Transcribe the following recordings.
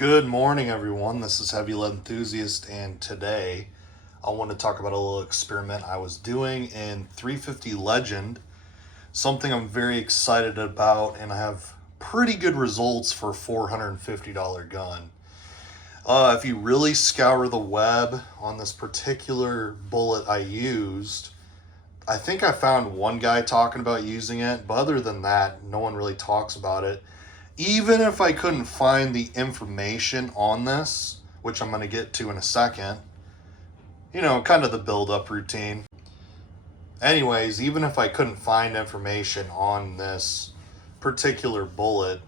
Good morning, everyone. This is Heavy Lead Enthusiast, and today I want to talk about a little experiment I was doing in 350 Legend, something I'm very excited about, and I have pretty good results for a $450 gun. If you really scour the web on this particular bullet I used, I think I found one guy talking about using it, but other than that, no one really talks about it. Even if I couldn't find the information on this, which I'm going to get to in a second, kind of the build-up routine. Anyways, even if I couldn't find information on this particular bullet,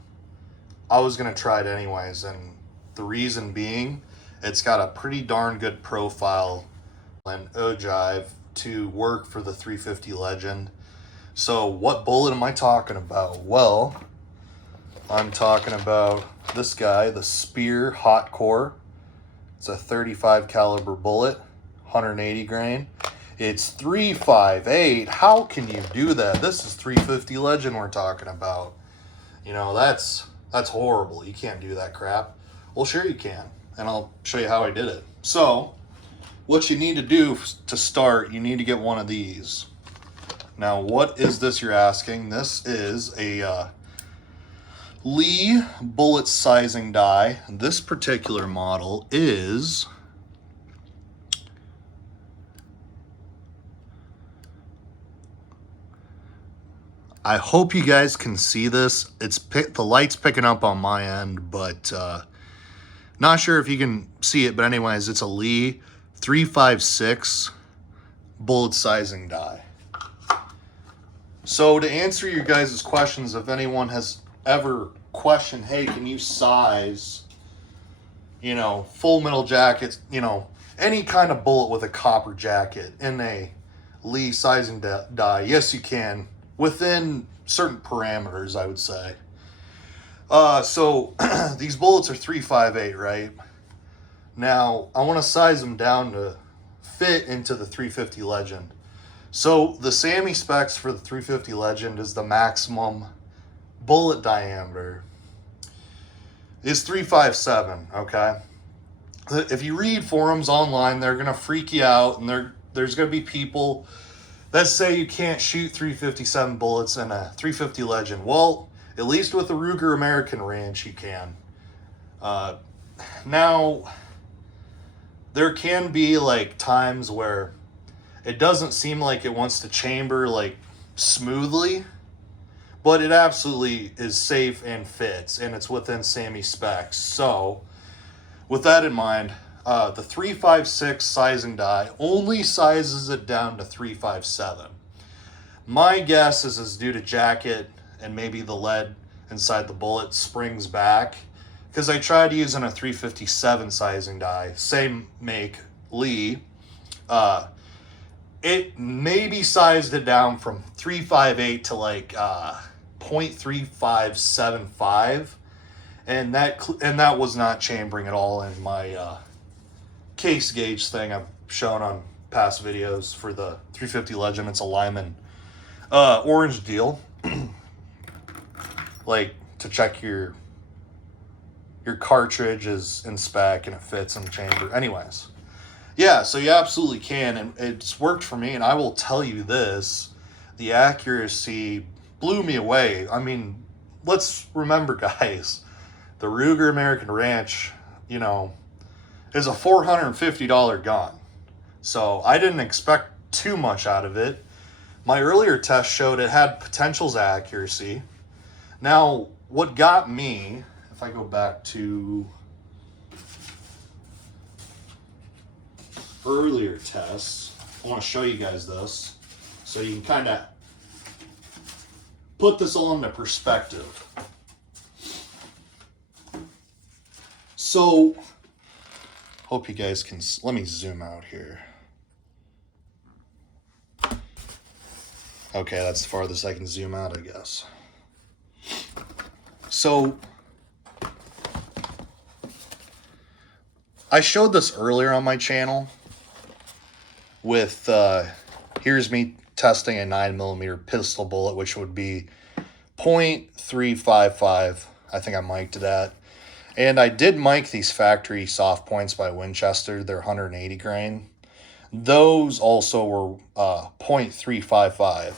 I was going to try it anyways. And the reason being, it's got a pretty darn good profile and ogive to work for the 350 Legend. So what bullet am I talking about? Well, I'm talking about this guy, the Speer hotcor. It's a 35 caliber bullet, 180 grain. It's 358. How can you do that? This is 350 Legend we're talking about. That's horrible. You can't do that crap. Well, sure you can, and I'll show you how I did it. So, what you need to do to start, you need to get one of these. Now, what is this, you're asking? This is a Lee bullet sizing die. This particular model is I hope you guys can see this. The light's picking up on my end, but not sure if you can see it. But anyways, it's a Lee 356 bullet sizing die. So to answer your guys' questions, if anyone has ever questioned, hey, can you size, full metal jackets, any kind of bullet with a copper jacket in a Lee sizing die? Yes, you can, within certain parameters, I would say. So these bullets are 358, right? Now, I want to size them down to fit into the 350 Legend. So the SAMI specs for the 350 Legend is the maximum bullet diameter is 357, okay? If you read forums online, they're going to freak you out, and there's going to be people that say you can't shoot 357 bullets in a 350 Legend. Well, at least with the Ruger American Ranch, you can. Now, there can be times where it doesn't seem like it wants to chamber smoothly, but it absolutely is safe and fits, and it's within SAMI specs. So, with that in mind, the 356 sizing die only sizes it down to 357. My guess is due to jacket and maybe the lead inside the bullet springs back, because I tried using a 357 sizing die, same make, Lee. It maybe sized it down from 358 to 0.3575, and that was not chambering at all in my case gauge thing I've shown on past videos for the 350 Legend. It's a Lyman orange deal, to check your cartridge is in spec and it fits in the chamber. Anyways, yeah, so you absolutely can, and it's worked for me, and I will tell you this, the accuracy blew me away. I mean, let's remember, guys, the Ruger American Ranch, is a $450 gun. So I didn't expect too much out of it. My earlier test showed it had potentials accuracy. Now, what got me, if I go back to earlier tests, I want to show you guys this so you can kind of put this all into perspective. So, hope you guys can, let me zoom out here. Okay, that's the farthest I can zoom out, I guess. So, I showed this earlier on my channel with, here's me testing a 9mm pistol bullet, which would be .355. I think I mic'd it at. And I did mic these factory soft points by Winchester. They're 180 grain. Those also were 0.355.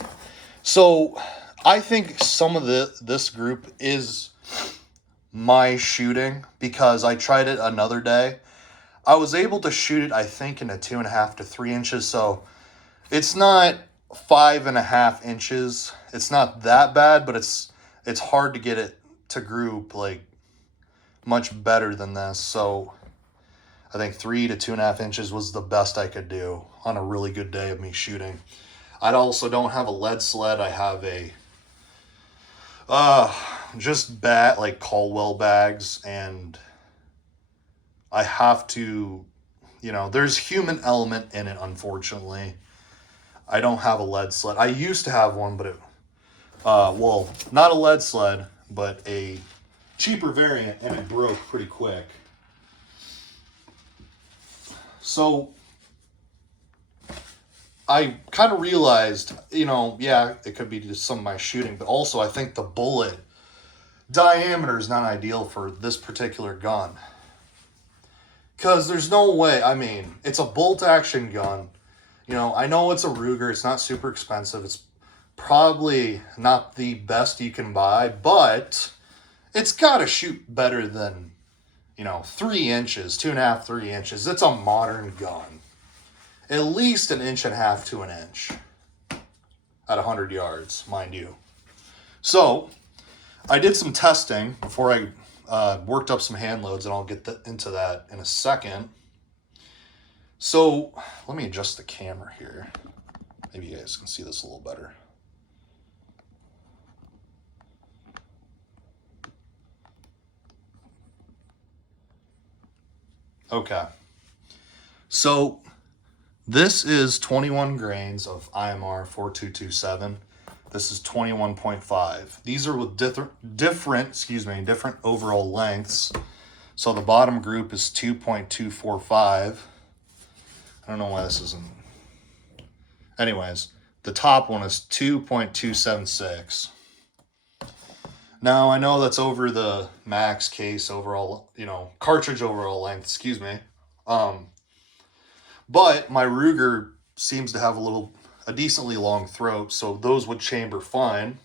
So I think some of this group is my shooting because I tried it another day. I was able to shoot it, I think, in a 2.5 to 3 inches. So it's not 5.5 inches. It's not that bad, but it's hard to get it to group like much better than this. So I think 3 to 2.5 inches was the best I could do on a really good day of me shooting. I also don't have a lead sled. I have a just like Caldwell bags, and I have to, there's human element in it, unfortunately. I don't have a lead sled. I used to have one, but well, not a lead sled, but a cheaper variant, and it broke pretty quick. So I kind of realized, yeah, it could be just some of my shooting, but also I think the bullet diameter is not ideal for this particular gun. Because there's no way, it's a bolt action gun. I know it's a Ruger, it's not super expensive, it's probably not the best you can buy, but it's got to shoot better than, 3 inches, 2.5, 3 inches. It's a modern gun. At least 1.5 inches to 1 inch at 100 yards, mind you. So I did some testing before I worked up some hand loads, and I'll get into that in a second. So let me adjust the camera here. Maybe you guys can see this a little better. Okay. So this is 21 grains of IMR 4227. This is 21.5. These are with different overall lengths. So the bottom group is 2.245. I don't know why this isn't. Anyways, the top one is 2.276. Now, I know that's over the max case overall, cartridge overall length, excuse me. But my Ruger seems to have a decently long throat, so those would chamber fine.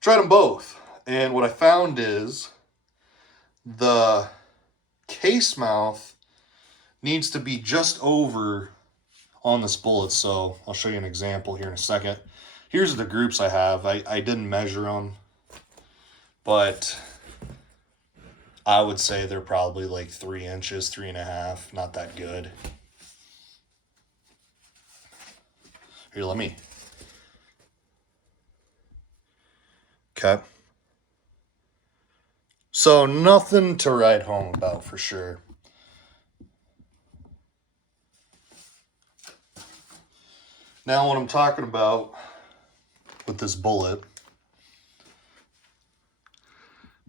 Tried them both, and what I found is the case mouth needs to be just over on this bullet. So I'll show you an example here in a second. Here's the groups I have. I didn't measure them, but I would say they're probably like 3 inches, 3.5, not that good. Here, let me. Okay. So nothing to write home about for sure. Now what I'm talking about with this bullet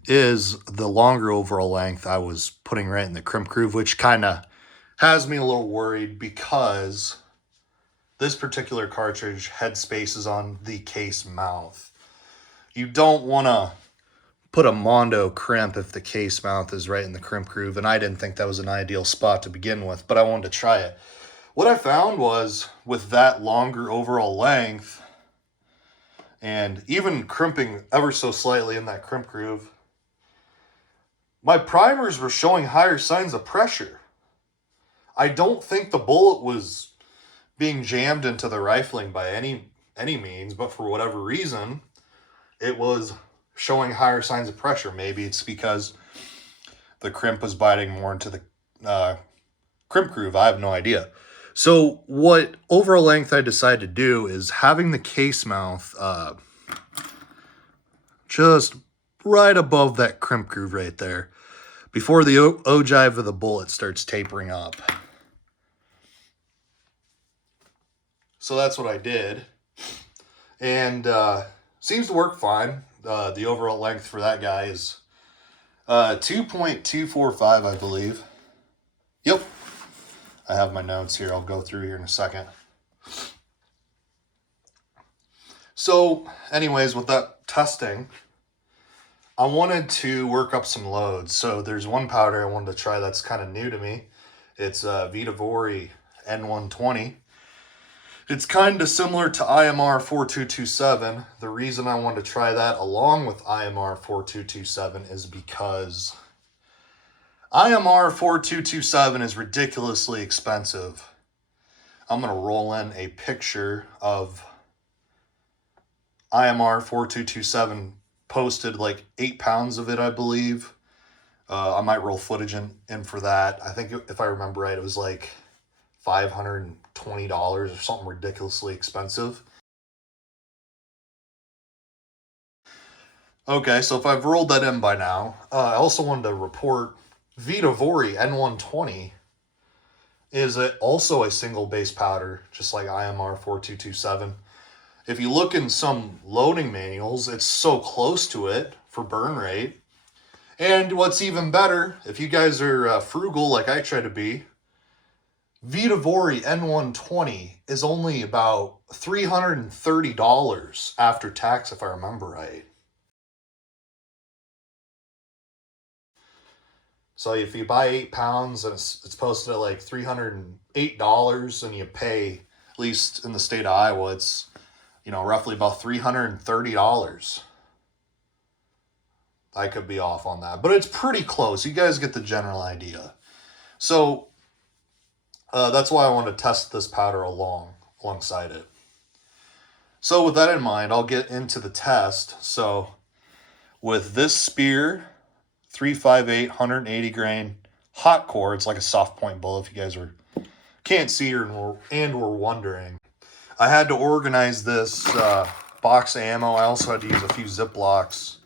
is the longer overall length I was putting right in the crimp groove, which kind of has me a little worried because this particular cartridge head space is on the case mouth. You don't want to put a Mondo crimp if the case mouth is right in the crimp groove, and I didn't think that was an ideal spot to begin with, but I wanted to try it. What I found was with that longer overall length and even crimping ever so slightly in that crimp groove, my primers were showing higher signs of pressure. I don't think the bullet was being jammed into the rifling by any means, but for whatever reason, it was showing higher signs of pressure. Maybe it's because the crimp was biting more into the crimp groove. I have no idea. So what overall length I decided to do is having the case mouth just right above that crimp groove right there before the ogive of the bullet starts tapering up. So that's what I did, and seems to work fine. The overall length for that guy is 2.245, I believe. Yep. I have my notes here. I'll go through here in a second. So, anyways, with that testing, I wanted to work up some loads. So there's one powder I wanted to try that's kind of new to me. It's Vitavori N120. It's kind of similar to IMR 4227. The reason I wanted to try that along with IMR 4227 is because IMR 4227 is ridiculously expensive. I'm going to roll in a picture of IMR 4227 posted, like 8 pounds of it, I believe. I might roll footage in for that. I think if I remember right, it was like $520 or something ridiculously expensive. Okay, so if I've rolled that in by now, I also wanted to report Vitavori N120 is also a single base powder, just like IMR 4227. If you look in some loading manuals, it's so close to it for burn rate. And what's even better, if you guys are frugal like I try to be, Vitavori N120 is only about $330 after tax, if I remember right. So if you buy 8 pounds and it's posted at like $308 and you pay, at least in the state of Iowa, it's, roughly about $330. I could be off on that, but it's pretty close. You guys get the general idea. So that's why I want to test this powder alongside it. So with that in mind, I'll get into the test. So with this Speer 358 180 grain hotcor, it's like a soft point bullet. If you guys can't see and were wondering, I had to organize this box of ammo. I also had to use a few Ziplocs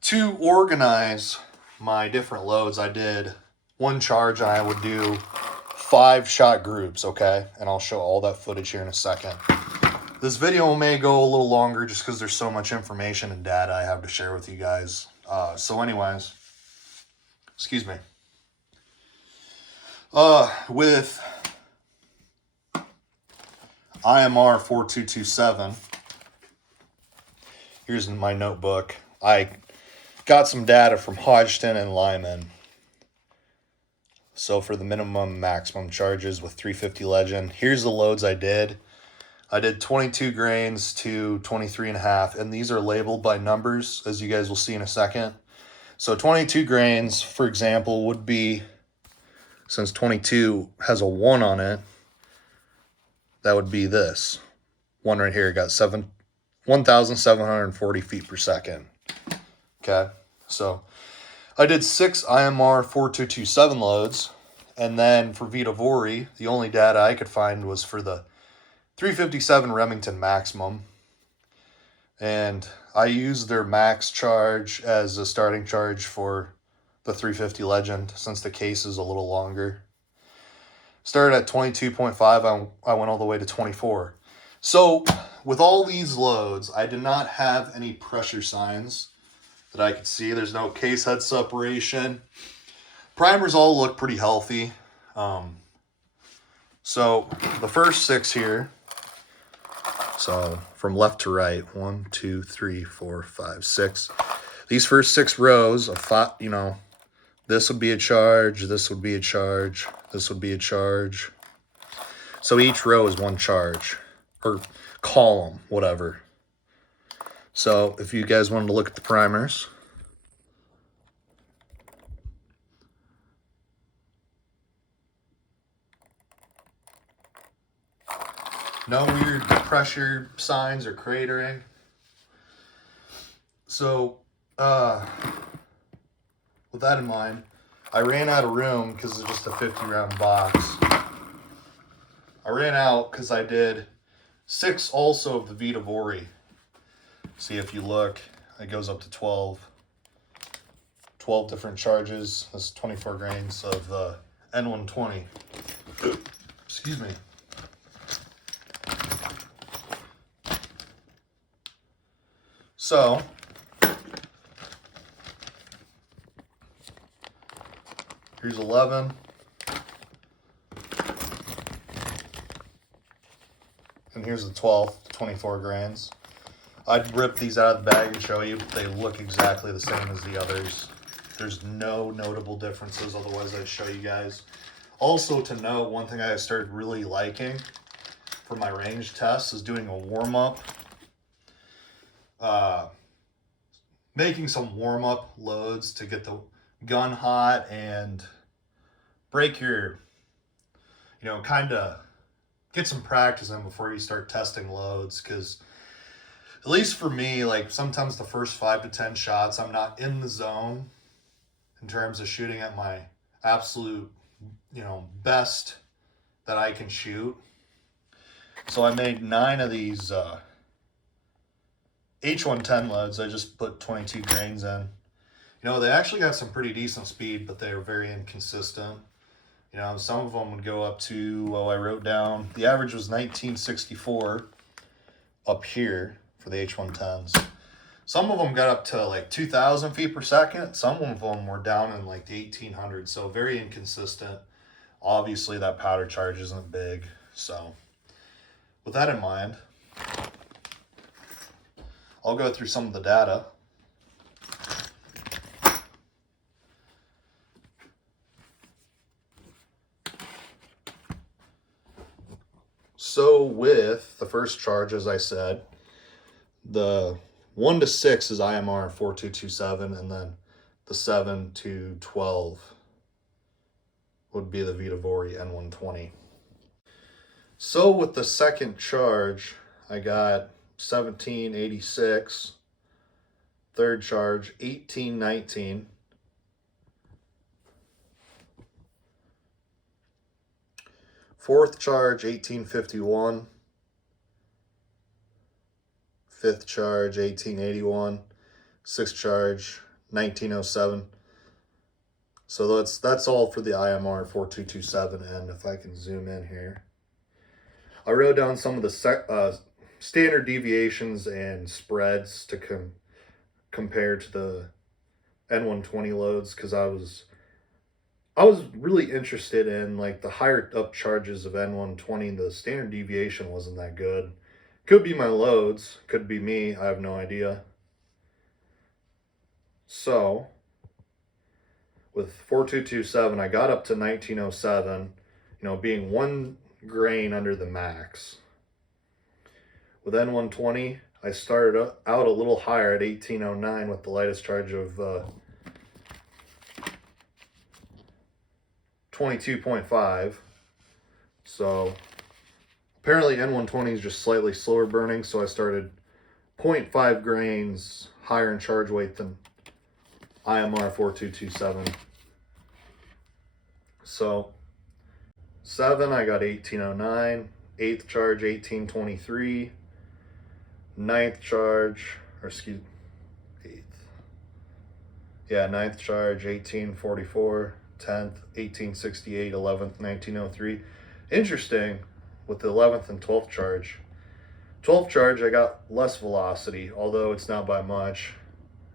to organize my different loads. I did one charge and I would do 5 shot groups, okay? And I'll show all that footage here in a second. This video may go a little longer just because there's so much information and data I have to share with you guys. So anyways, excuse me. With IMR 4227, here's my notebook. I got some data from Hodgson and Lyman. So for the minimum and maximum charges with 350 Legend, here's the loads I did. I did 22 grains to 23.5, and these are labeled by numbers, as you guys will see in a second. So 22 grains, for example, would be, since 22 has a 1 on it, that would be this. One right here got 1,740 feet per second. Okay, so I did 6 IMR 4227 loads, and then for Vitavori, the only data I could find was for the 357 Remington Maximum, and I used their max charge as a starting charge for the 350 Legend since the case is a little longer. Started at 22.5, I went all the way to 24. So with all these loads, I did not have any pressure signs that I could see. There's no case head separation. Primers all look pretty healthy. So the first 6 here, so from left to right, 1, 2, 3, 4, 5, 6. These first 6 rows of 5, this would be a charge, this would be a charge, this would be a charge. So each row is 1 charge, or column, whatever. So if you guys wanted to look at the primers, no weird pressure signs or cratering. So, with that in mind, I ran out of room because it's just a 50-round box. I ran out because I did 6 also of the Vitavori. See, if you look, it goes up to 12. 12 different charges. That's 24 grains of the N120. Excuse me. So, here's 11. And here's the 12th, 24 grains. I'd rip these out of the bag and show you, but they look exactly the same as the others. There's no notable differences, otherwise I'd show you guys. Also to note, one thing I started really liking for my range tests is doing a warm-up. Making some warm-up loads to get the gun hot and break your, kind of get some practice in before you start testing loads, because at least for me, like sometimes the first 5 to 10 shots, I'm not in the zone in terms of shooting at my absolute, best that I can shoot. So I made 9 of these H110 loads. I just put 22 grains in. They actually got some pretty decent speed, but they were very inconsistent. Some of them would go up to, I wrote down, the average was 1964 up here for the H110s. Some of them got up to like 2,000 feet per second. Some of them were down in like the 1,800s, so very inconsistent. Obviously, that powder charge isn't big. So with that in mind, I'll go through some of the data. So with the first charge, as I said, the 1 to 6 is IMR 4227, and then the 7 to 12 would be the Vitavori N120. So with the second charge, I got 1786, third charge 1819, fourth charge 1851, fifth charge 1881, sixth charge 1907. So that's all for the IMR 4227. And if I can zoom in here, I wrote down some of the standard deviations and spreads to compare to the N120 loads, because I was really interested in like the higher up charges of N120. The standard deviation wasn't that good. Could be my loads, could be me, I have no idea. So with 4227, I got up to 1907, being 1 grain under the max. With N120, I started out a little higher at 1809 with the lightest charge of 22.5. So apparently N120 is just slightly slower burning, so I started 0.5 grains higher in charge weight than IMR 4227. So 7, I got 1809, 8th charge 1823, 9th charge, or excuse 8th. Yeah, 9th charge 1844, 10th 1868, 11th 1903. Interesting with the 11th and 12th charge. 12th charge I got less velocity, although it's not by much.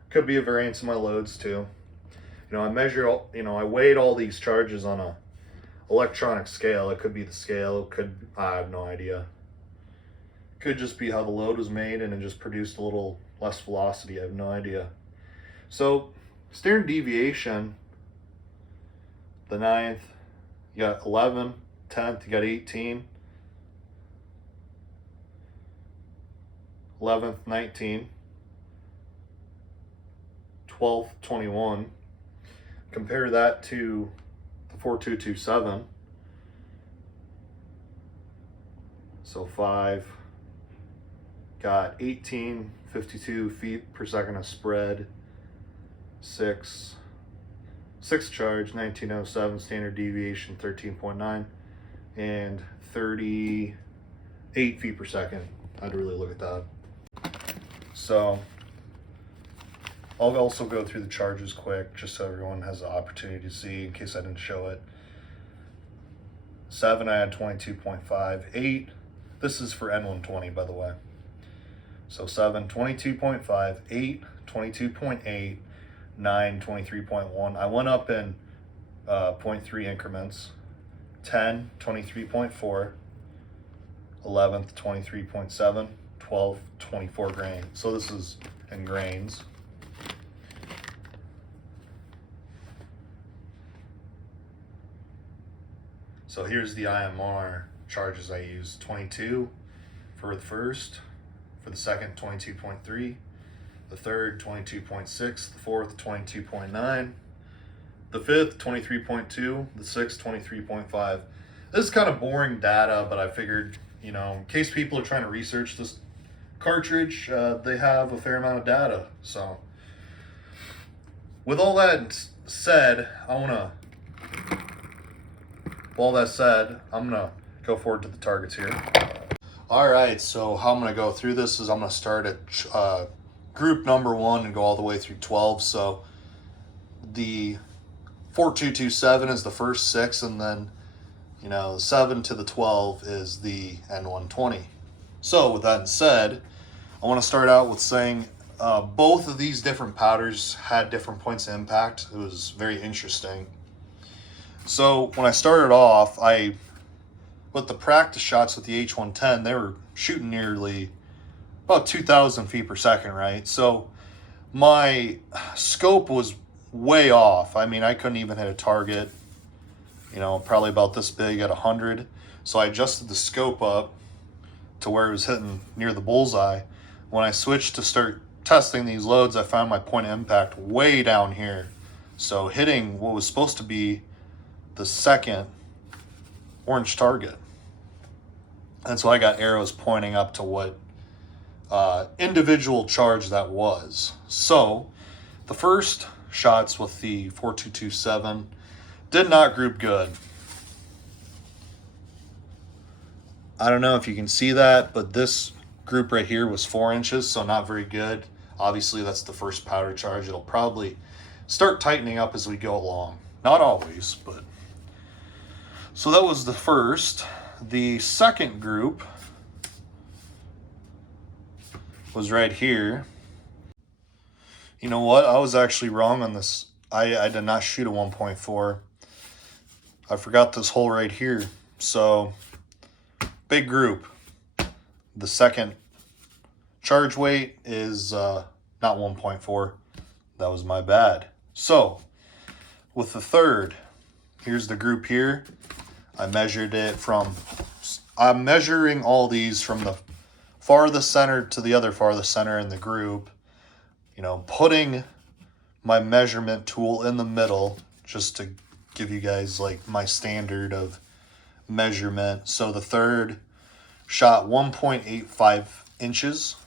Could be a variance in my loads too. I measured, I weighed all these charges on a electronic scale. It could be the scale, I have no idea. Could just be how the load was made and it just produced a little less velocity. I have no idea. So standard deviation, the 9th, you got 11, 10th, you got 18, 11th, 19, 12th, 21. Compare that to the 4227. So 5 got 1852 feet per second of spread. 6 charge 1907, standard deviation 13.9, and 38 feet per second. I'd really look at that. So I'll also go through the charges quick, just so everyone has the opportunity to see in case I didn't show it. 7, I had 22.5. 8, this is for N120, by the way. So 7, 22.5, 8, 22.8, 9, 23.1. I went up in 0.3 increments. 10, 23.4, 11th, 23.7, 12, 24 grain. So this is in grains. So here's the IMR charges I use. 22 for the first, for the second 22.3, the third 22.6, the fourth 22.9, the fifth 23.2, the sixth 23.5. This is kind of boring data, but I figured, you know, in case people are trying to research this cartridge, they have a fair amount of data. So with all that said, I'm gonna go forward to the targets here. All right, so how I'm gonna go through this is I'm gonna start at group number 1 and go all the way through 12. So the 4227 is the first 6, and then, you know, 7 to the 12 is the N120. So with that said, I want to start out with saying both of these different powders had different points of impact. It was very interesting. So when I started off, with the practice shots with the H110, they were shooting nearly about 2,000 feet per second, right? So my scope was way off. I mean, I couldn't even hit a target, you know, probably about this big at 100. So I adjusted the scope up to where it was hitting near the bullseye. When I switched to start testing these loads, I found my point of impact way down here. So hitting what was supposed to be the second orange target. And so I got arrows pointing up to what individual charge that was. So the first shots with the 4227 did not group good. I don't know if you can see that, but this group right here was 4 inches, so not very good. Obviously, that's the first powder charge. It'll probably start tightening up as we go along. Not always, but. So that was the first. The second group was right here. You know what? I was actually wrong on this. I did not shoot a 1.4. I forgot this hole right here. So, big group. The second charge weight is not 1.4. That was my bad. So, with the third, here's the group here. I measured it from, I'm measuring all these from the farthest center to the other farthest center in the group. You know, putting my measurement tool in the middle just to give you guys like my standard of measurement. So the third shot 1.85 inches.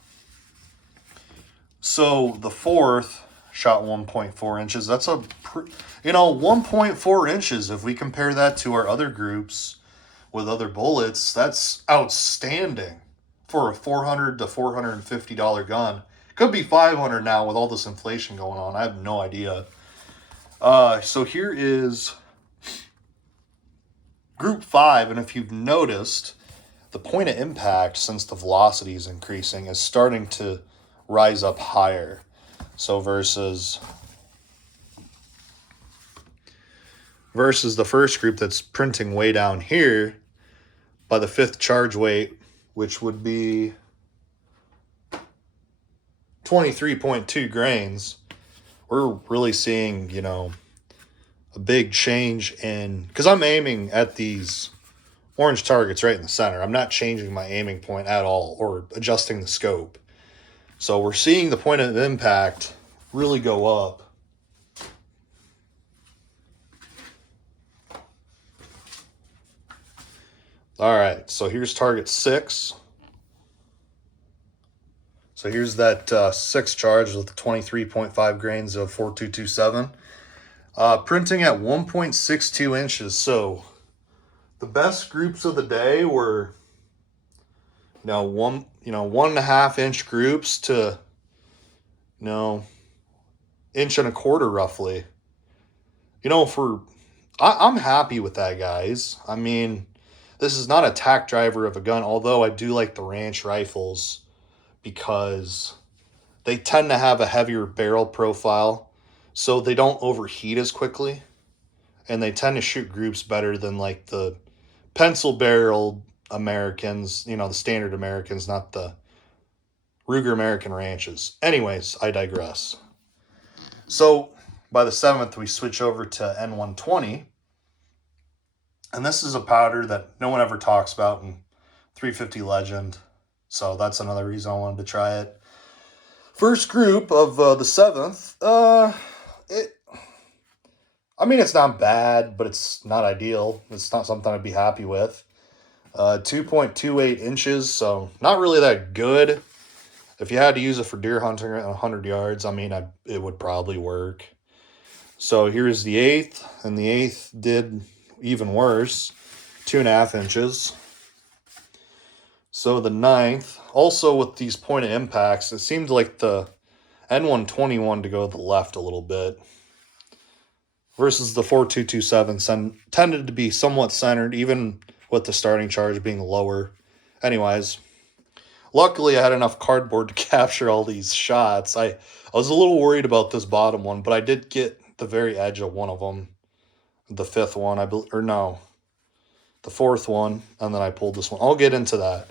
So the fourth shot 1.4 inches. That's 1.4 inches. If we compare that to our other groups with other bullets, that's outstanding for a $400 to $450 gun. Could be $500 now with all this inflation going on. I have no idea. So here is group 5, and if you've noticed, the point of impact, since the velocity is increasing, is starting to rise up higher. So versus the first group that's printing way down here, by the fifth charge weight, which would be 23.2 grains, we're really seeing, you know, a big change in, because I'm aiming at these orange targets right in the center. I'm not changing my aiming point at all or adjusting the scope. So we're seeing the point of impact really go up. All right, so here's target 6. So here's that 6 charge with 23.5 grains of 4227. Printing at 1.62 inches. So the best groups of the day were, 1.5 inch groups to, inch and a quarter roughly. I'm happy with that, guys. I mean, this is not a tack driver of a gun, although I do like the ranch rifles because they tend to have a heavier barrel profile, so they don't overheat as quickly, and they tend to shoot groups better than like the pencil barreled Americans, the standard Americans, not the Ruger American Ranches. Anyways, I digress. So by the 7th, we switch over to N120. And this is a powder that no one ever talks about in 350 Legend. So that's another reason I wanted to try it. First group of the 7th. It's not bad, but it's not ideal. It's not something I'd be happy with. 2.28 inches, so not really that good. If you had to use it for deer hunting at 100 yards, it would probably work. So here's the 8th, and the 8th did even worse, 2.5 inches. So the 9th, also with these point of impacts, it seemed like the N120 wanted to go to the left a little bit versus the 4227 tended to be somewhat centered, even with the starting charge being lower. Anyways, luckily I had enough cardboard to capture all these shots. I was a little worried about this bottom one, but I did get the very edge of one of them. The 5th one, the 4th one, and then I pulled this one. I'll get into that.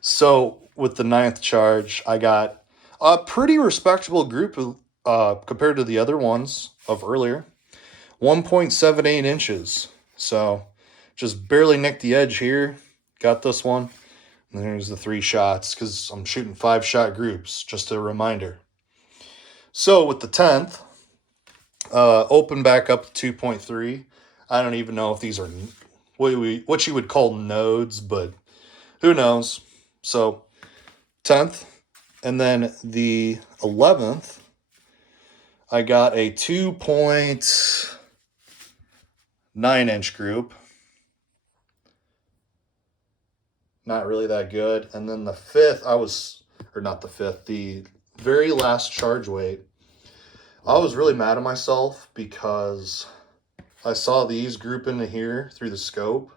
So with the 9th charge, I got a pretty respectable group compared to the other ones of earlier. 1.78 inches. So just barely nicked the edge here. Got this one. And there's the 3 shots because I'm shooting 5-shot groups, just a reminder. So with the 10th, open back up to 2.3. I don't even know if these are what you would call nodes, but who knows. So 10th, and then the 11th, I got a 2.9 inch group. Not really that good. And then the 5th, the very last charge weight, I was really mad at myself because I saw these group into here through the scope.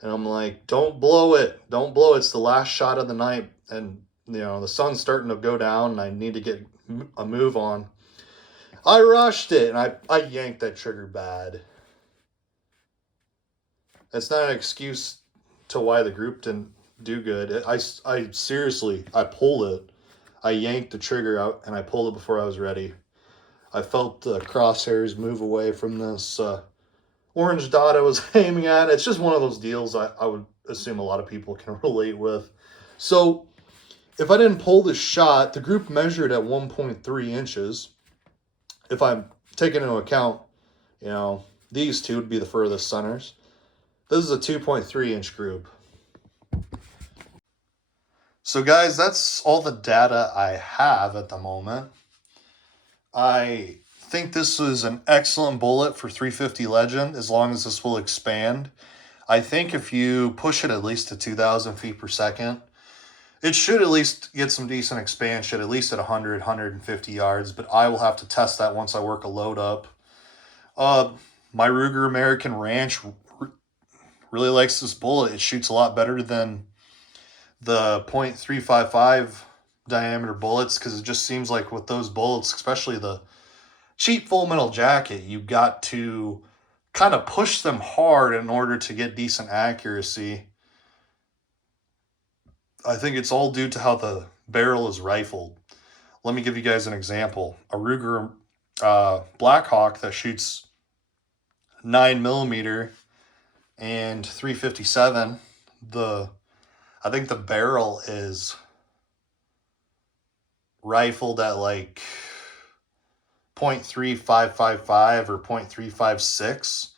And I'm like, don't blow it. Don't blow it. It's the last shot of the night. And, the sun's starting to go down and I need to get a move on. I rushed it and I yanked that trigger bad. It's not an excuse to why the group didn't do good. I seriously, I pulled it. I yanked the trigger out and I pulled it before I was ready. I felt the crosshairs move away from this orange dot I was aiming at. It's just one of those deals I would assume a lot of people can relate with. So if I didn't pull this shot, the group measured at 1.3 inches. If I'm taking into account, these two would be the furthest centers. This is a 2.3 inch group. So guys, that's all the data I have at the moment. I think this is an excellent bullet for 350 Legend as long as this will expand. I think if you push it at least to 2,000 feet per second, it should at least get some decent expansion, at least at 100, 150 yards, but I will have to test that once I work a load up. My Ruger American Ranch really likes this bullet. It shoots a lot better than the .355 diameter bullets because it just seems like with those bullets, especially the cheap Full Metal Jacket, you got to kind of push them hard in order to get decent accuracy. I think it's all due to how the barrel is rifled. Let me give you guys an example. A Ruger Blackhawk that shoots 9mm and 357, I think the barrel is rifled at like .3555 or .356.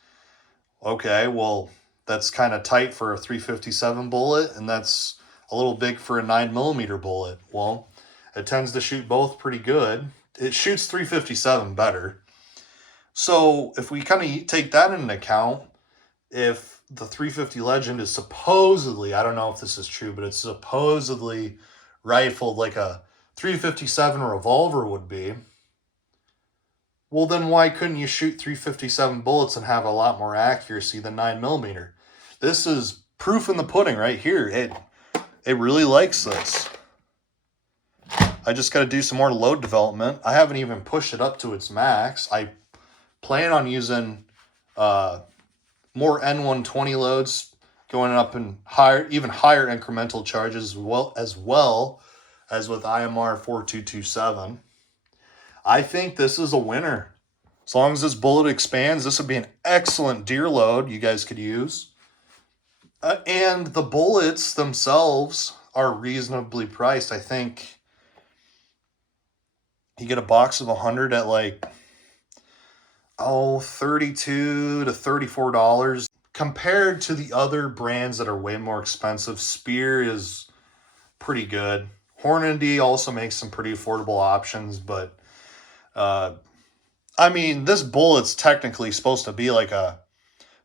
Okay, well, that's kind of tight for a 357 bullet, and that's a little big for a 9mm bullet. Well, it tends to shoot both pretty good. It shoots 357 better. So if we kind of take that into account, if the 350 Legend is supposedly, I don't know if this is true, but it's supposedly rifled like a 357 revolver would be, well, then why couldn't you shoot 357 bullets and have a lot more accuracy than 9mm? This is proof in the pudding right here. It really likes this. I just got to do some more load development. I haven't even pushed it up to its max. I plan on using more N120 loads going up in higher, even higher incremental charges, as well as with IMR 4227. I think this is a winner. As long as this bullet expands, this would be an excellent deer load you guys could use. And the bullets themselves are reasonably priced. I think you get a box of 100 at like, $32 to $34. Compared to the other brands that are way more expensive, Speer is pretty good. Hornady also makes some pretty affordable options, but I mean, this bullet's technically supposed to be like a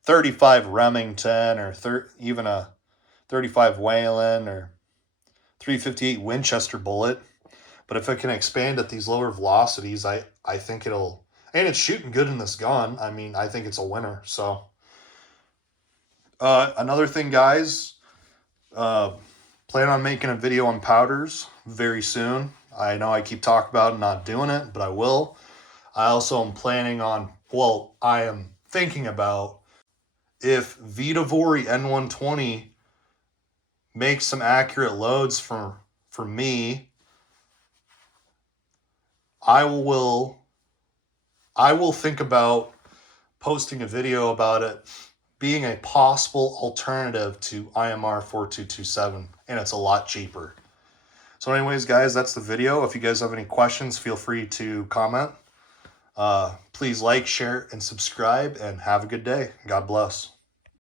35 Remington or even a 35 Whalen or 358 Winchester bullet. But if it can expand at these lower velocities, I think it'll... And it's shooting good in this gun. I mean, I think it's a winner. So, another thing, guys, plan on making a video on powders very soon. I know I keep talking about it, not doing it, but I will. I also am planning on, well, I am thinking about if Vitavori N120 makes some accurate loads for me, I will think about posting a video about it being a possible alternative to IMR 4227, and it's a lot cheaper. So anyways, guys, that's the video. If you guys have any questions, feel free to comment. Please like, share, and subscribe, and have a good day. God bless.